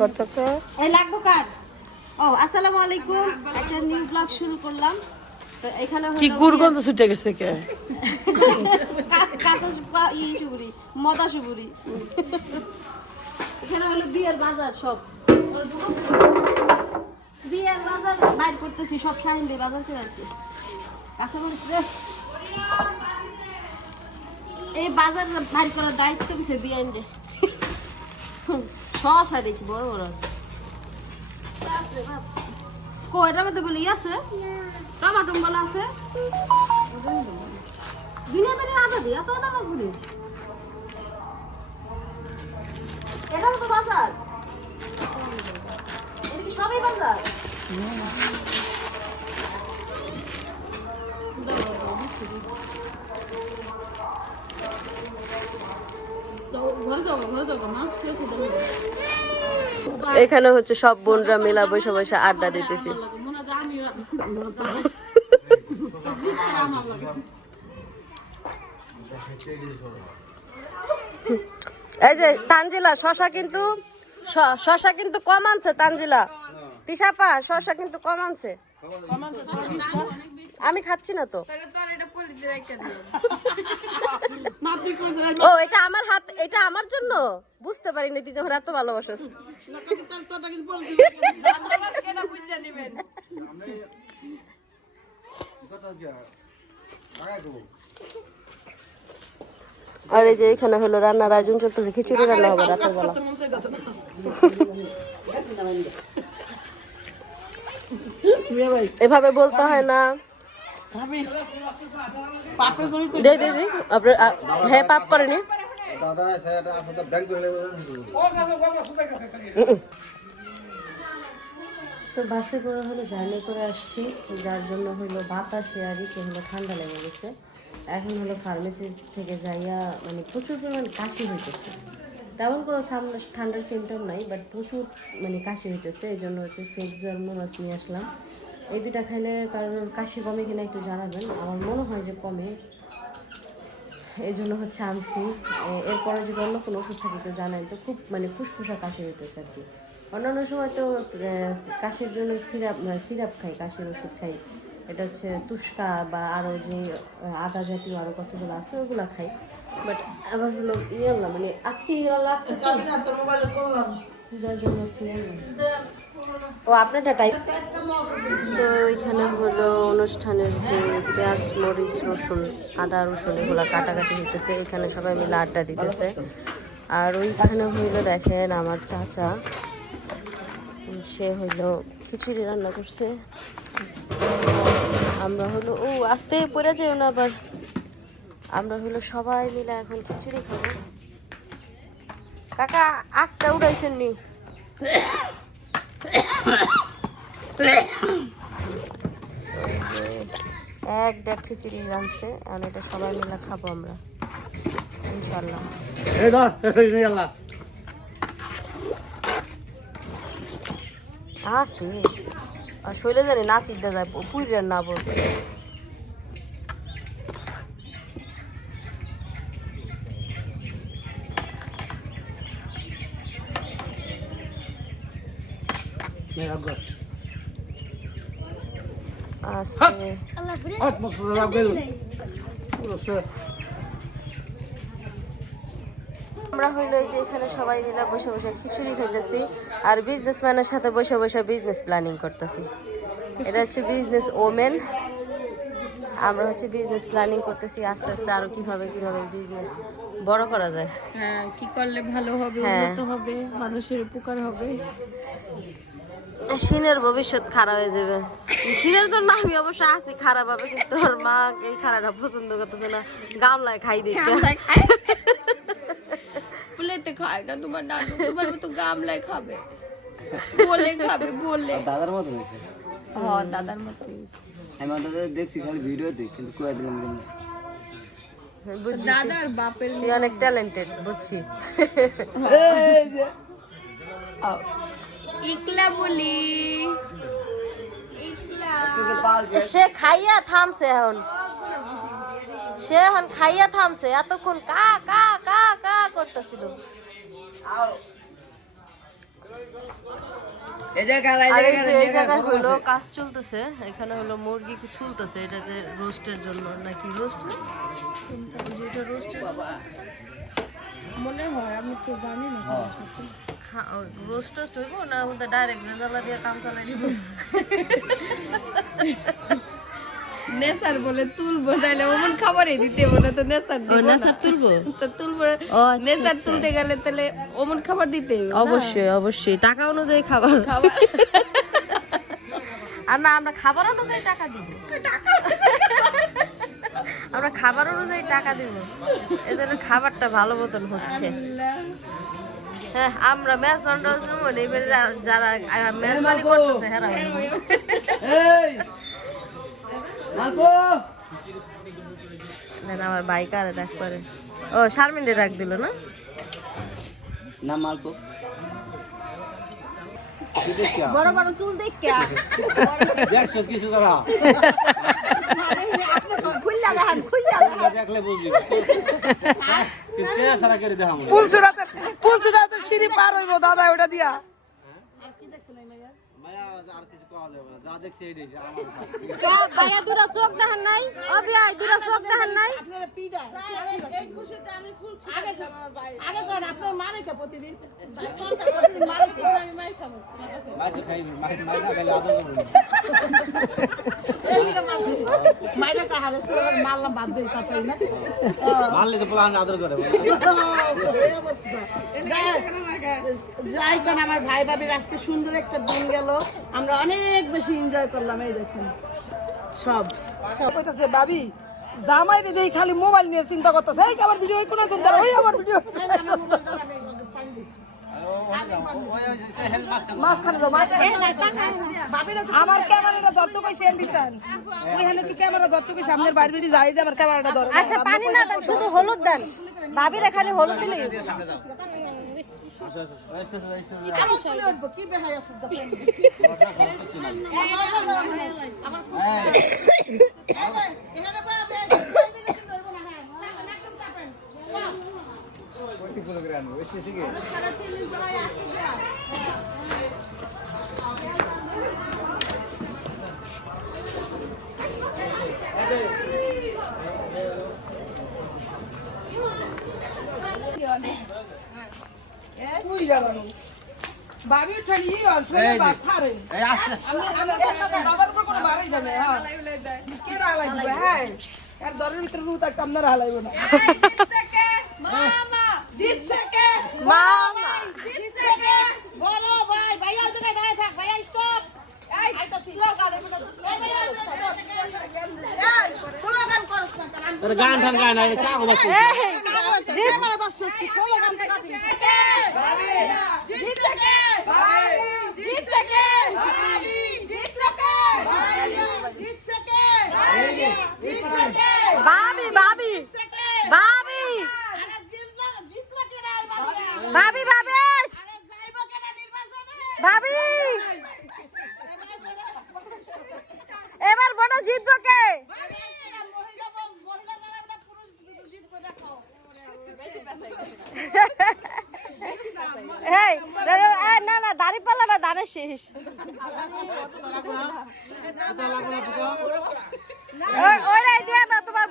কত এই লাগবো কার? ও আসসালামু আলাইকুম, একটা নিউ ব্লগ শুরু করলাম। তো এখানে কি গুড়গন্ধ ছুটে গেছে কে? কাঁচা সুপুরি, মদা সুপুরি। এখানে হলো বিয়ের বাজার, সব বিয়ের বাজার বাইর করতেছি, সব শাহিন ভাই বাজার করে আছে। কাঁচামরিচ রে, এই বাজার বাইর করার দায়িত্ব কিছু বিয়াইন্ডে। শসা দেখি বড় বড় আছে। কয়টার মধ্যে বলে আছে টমাটো বলা আছে, বিনাদারি আদা দিয়ে এত আদা লাগবে। এটা মতো বাজার, এটা কি সবই বাজার? এখানে হচ্ছে সব বোনরা মিলা বসে বসে আড্ডা দিতেছি। এই যে তানজিলা শশা কিন্তু কম আনছে। তানজিলা তিশাপা শশা কিন্তু কম আনছে। আমি খাচ্ছি না তো। ও এটা আমার হাত, এটা আমার জন্য বুঝতে পারিনি তুই যখন এত ভালোবাসিস। আর এই যে এখানে হলো রান্নার আয়োজন চলতেছে, খিচুড়ি রান্না হবে রাতের বেলা। এভাবে বলতে হয় না। হ্যাঁ পাপ করেনি। তো বাসে করে হলো জার্নি করে আসছি, যার জন্য হলো বাতাসে আর সে হলো ঠান্ডা লেগে গেছে। এখন হলো ফার্মেসি থেকে যাইয়া মানে প্রচুর পরিমাণ কাশি হইতেছে। তেমন কোনো ঠান্ডার সিমটম নাই, বাট প্রচুর মানে কাশি হইতেছে। এই জন্য হচ্ছে ফেকজল মোনাস নিয়ে আসলাম। এই দুটা খাইলে কারোর কাশি কমে কিনা একটু জানাবেন, আমার মনে হয় যে কমে, এই জন্য হচ্ছে আনছি। এরপরে যদি অন্য কোনো ওষুধ থাকে তো জানাই। তো খুব মানে ফুসফুসা কাশি হইতেছে আর কি। অন্যান্য সময় তো কাশির জন্য সিরাপ খাই, কাশির ওষুধ খাই। এটা হচ্ছে তুস্কা বা আরও যে আদা জাতীয় আরও কতগুলো আছে ওগুলো খাই। বাট আবার হলো ইয়েলা মানে আজকে লাগছে যার জন্য হচ্ছে ও আপনারটা টাইপ। তো এখানে হলো অনুষ্ঠানের যে পেঁয়াজ মরিচ রসুন আদা রসুন এগুলো কাটাকাটি হইতেছে, এখানে সবাই মিলে আড্ডা দিতেছে। আর ওইখানে হইলো দেখেন আমার চাচা, সে হইলো খিচুড়ি রান্না করছে। আমরা হলো ও আস্তে পড়ে যাও না আবার, আমরা হলো সবাই মিলে এখন খিচুড়ি খাবো। কাকা আখটা উড়াইছেন নি? এক দেড় খিচুড়ি রাঁধছে, আর এটা সবাই মিলে খাবো আমরা ইনশাল্লাহ। আসতে আর শৈলে জানি না সিদ্ধা যায় পুরির না বলতে। আমরা হইলো এই যে এখানে সবাই মিলে বসে বসে খিচুড়ি খাইতেছি, আর বিজনেসম্যানের সাথে বসে বসে বিজনেস প্ল্যানিং করতেছি। এটা হচ্ছে বিজনেস ওমেন, আমরা হচ্ছে বিজনেস প্ল্যানিং করতেছি আস্তে আস্তে আরো কিভাবে বিজনেস বড় করা যায়। হ্যাঁ, কি করলে ভালো হবে, উন্নত হবে, মানুষের উপকার হবে। সিনের ভবিষ্যৎ খারাপ হয়ে যাবে। সিনের জন্য আমি অবশ্য আছি খারাপ হবে, কিন্তু ওর মা এই খারাপটা পছন্দ করতেছে না, গামলায় খাই দিতে। প্লেতে খায় না তোমার নানু, তোমার মতো গামলায় খাবে, বলে খাবে বলে। দাদার মতো হয়েছে। হ্যাঁ, দাদার মতো হয়েছে। আমি দাদা দেখছি খালি ভিডিওতে, কিন্তু কয়ে দিলাম কিন্তু দাদার বাপের তুই অনেক ট্যালেন্টেড বুঝছি। ইকলা বলি, সে খাইয়া থামছে এখন, সে এখন খাইয়া থামছে, এতক্ষণ কা কা কা কা করতেছিল। এই যে গালা আর এই যে এই জায়গায় হলো কাজ চলতেছে, এখানে হলো মুরগি কি চলতেছে, এটা যে রোস্টের জন্য নাকি রোস্ট, এটা রোস্টের বাবা মনে হয়, আমি তো জানি না। রোস্ট টোস্ট হইব না ওটা ডাইরেক্ট রেজালা দিয়ে কাম চালাই দিব। নেসার বলে তুলবো, তাইলে ওমন খাবারই দিতে বলে তো নেসার দিব না। নেসার তুলবো তো তুলবো, ও আচ্ছা, নেসার তুলতে গেলে তাহলে ওমন খাবার দিতে হবে না? অবশ্যই অবশ্যই টাকা অনুযায়ী খাবার খাবার আর না আমরা খাবার অনুযায়ী টাকা দিব, আমরা খাবার অনুযায়ী টাকা দিব, এদের খাবারটা ভালো মতন হচ্ছে। হ্যাঁ আমরা মেজবান এবারে যারা মেজবানি করতেছে হ্যাঁ এই মালপো আমার বাইক আর ডাক করে, ও শারমিনরে ডাক দিল না, না মালপো বড় বড় চুল দেখে দেখছস কিছু তারা খুললা দেখান, খুললা দেখলে বুঝবি কে সারা করে দেখাম পুলসুরাতে সিঁড়ি পার হইব দাদা ওটা দিয়া। মায়া আর কিছু কওয়া যাবে না, যা দেখছি এইটাই আমার ভাইয়া দুরা চোখ দেখেন নাই, ও ভাই দুরা চোখ দেখেন নাই, মাইকে খাই মাইকে না গেলে আদর করব মারলে তো প্লান আদর করে যাই কারণ আমার ভাই ভাবির আজকে সুন্দর একটা দিন গেল, আমরা অনেক বেশি এনজয় করলাম। এই দেখুন সব কইতাছে ভাবি জামাই দিদি খালি মোবাইল নিয়ে চিন্তা করতেছে, এই আমার ভিডিও কোন কোন ওই আমার ভিডিও মাছ খানে দাও মাছ আমার ক্যামেরাটা ধরতে কইছে এন্ডিসান ওইখানে তুই ক্যামেরা ধরতে কইছে আপনার বাইরে বেরি যাই দে আমার ক্যামেরাটা ধর। আচ্ছা পানি না দেন শুধু হলুদ দেন, ভাবিরা খালি হলুদ দিলে কি বেহাই আছে বাবি ঠালি অঞ্চলে বাস ছাড়েন এই আসছে দাদার উপর কোনো বাড়াই দেবে। হ্যাঁ কে হালাই দিবে, হ্যাঁ আর দরের ভিতরে রু তাক আপনারা হালাইব না। মামা জিতছে কে মামা জিতছে কে বড় ভাই ভাইয়া ওই জায়গায় দাঁড়ায় থাক, ভাইয়া স্টপ। এই স্লোগান স্লোগান করছ না গান টান গায় না এটা কাগজ আছে আমার দর্শক কি স্লোগান কাটি জিতছে কে ভাই জিতছে কে ভাবি জিতছে কে ভাই জিতছে কে ভাই জিতছে কে ভাবি ভাবি ভাবি আরে জিতলো কে রে বাবা ভাবি ভাবি আরে যাইবো কেন নির্বাচনে ভাবি এবার বড় জিতবো কে? মহিলা যারা না পুরুষ জিতবো দেখো এই না না দাড়ি পাল্লা না দানের শেষ, ওরে দিয়ে দাও তোমার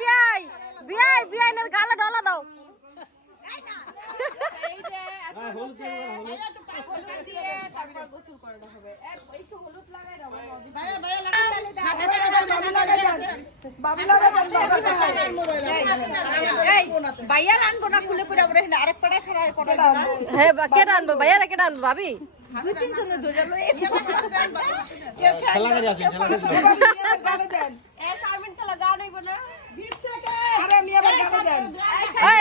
বিয়াই বিয়াই বিয়াই এর গালে ঢলা দাও। হ্যাঁ কেটে আনবো ভাইয়ারা কেটে আনবো ভাবি খেলা করে আসেন খেলা করে শারমিন খেলা গান হইব না?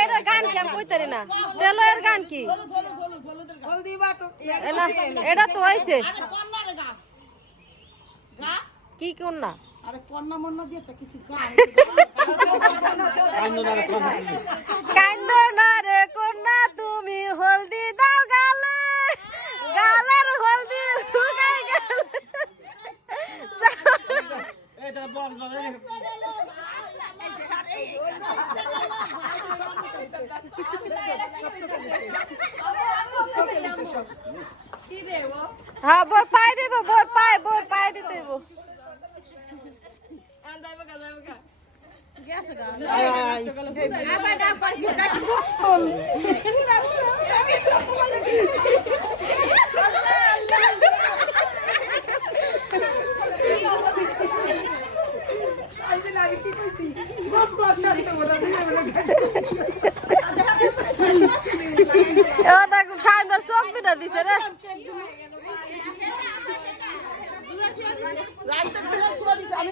এটা গান কি আমি কইতারি না, তেলো এর গান কি এটা তো হয়েছে কি কন্যা আরে কন্যা মন্না দিয়ে কিছু গান কান্দ না রে কন্যা তুমি হলদি দাও গালে, গালের হলদি শুকাই গেল। এই তারা বক্স বাজায় হ্যাঁ বোর পায়ে দেব, বোর পায়ে দিতে দেব। এবার দেখ সাইনার চোখ দুটা দিছে রে। আমি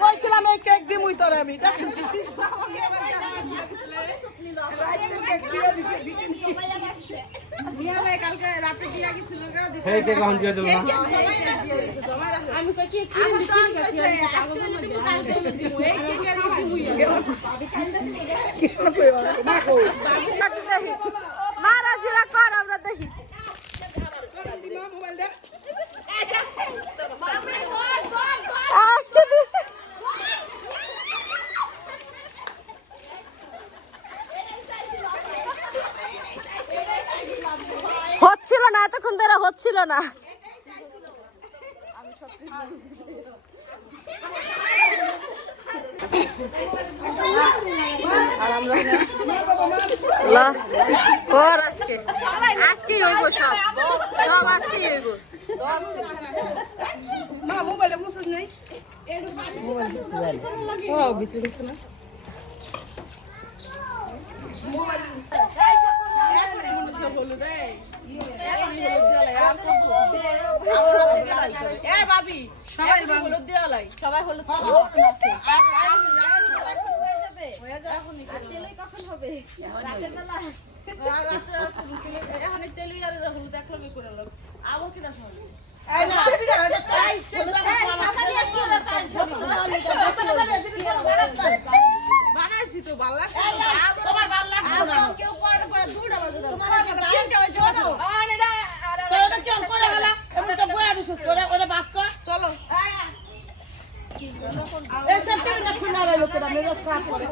কইছিলাম এই কেক দিমুই তোরে আমি দেখছিস এই কে কখন দিয়ে দেবো না মারা জিরা কর আমরা দেখি। আজকে দিছে হচ্ছিল না, এতক্ষণ ধরে হচ্ছিল না। কর আজকে, আজকেই হইব সব, সব আজকেই হইব। মা মোবাইলে মেসেজ নাই ও ভিতরে ছিল বানাইছি তো ভালো লাগছে তোমার ভালো লাগছে না কেউ পড়ে পড়ে দুটা বাজে তোমার তিনটা হইছে তো এটা কেমন করে হলো এমন তো বয়া বিশেষ করে ওরে বাস কর চলো এই সেপ্টেম্বর না খুলে আর লোকেরা মেজাজ খারাপ করে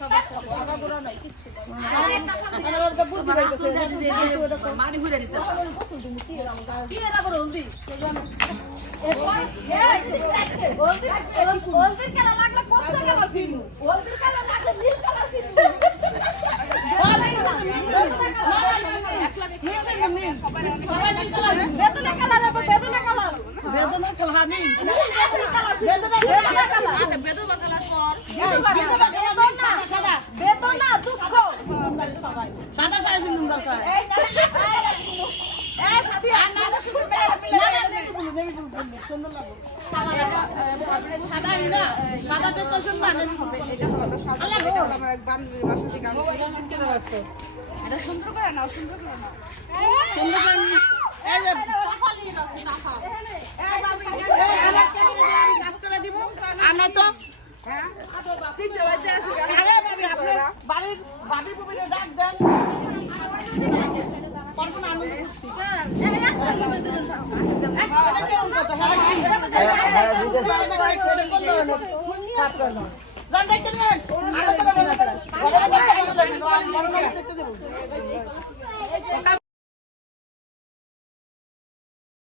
সবাই কথা বলা নাই কিছু আমার ওটা বুদ্ধি হইছে মারি ঘুরে দিতে কি এরা বড় হলদি হলদির কালার লাগলে কত কালার ফিরু হলদির কালার লাগলে নীল কালার ফিরু বেদনা কালার হবে বেদনা কালার বেদনা কালার নেই বেদনা কালার বেদনা কালার সর বেদনা সাদা বেদনা দুঃখ সাদা শাড়ি পিনুন দরকার এই সাথী আর না শুধু সুন্দর লাগবে সাদাই না সাদাটা তো সুন্দর হবে এটা হলো সাদা এটা হলো আমার এক বান্ধবীর বাসা থেকে আমি কেনা লাগছে এটা সুন্দর করে নাও সুন্দর করে নাও সুন্দর করে এই যে পালি যাচ্ছে নাফা এই বাবু এই আমার ক্যামেরা আমি কাজ করে দিব আনা তো হ্যাঁ তিনটা বাজে আছে আরে ভাবি আপনার বাড়ির বুবিনে ডাক দেন কল্পনা আমি করছি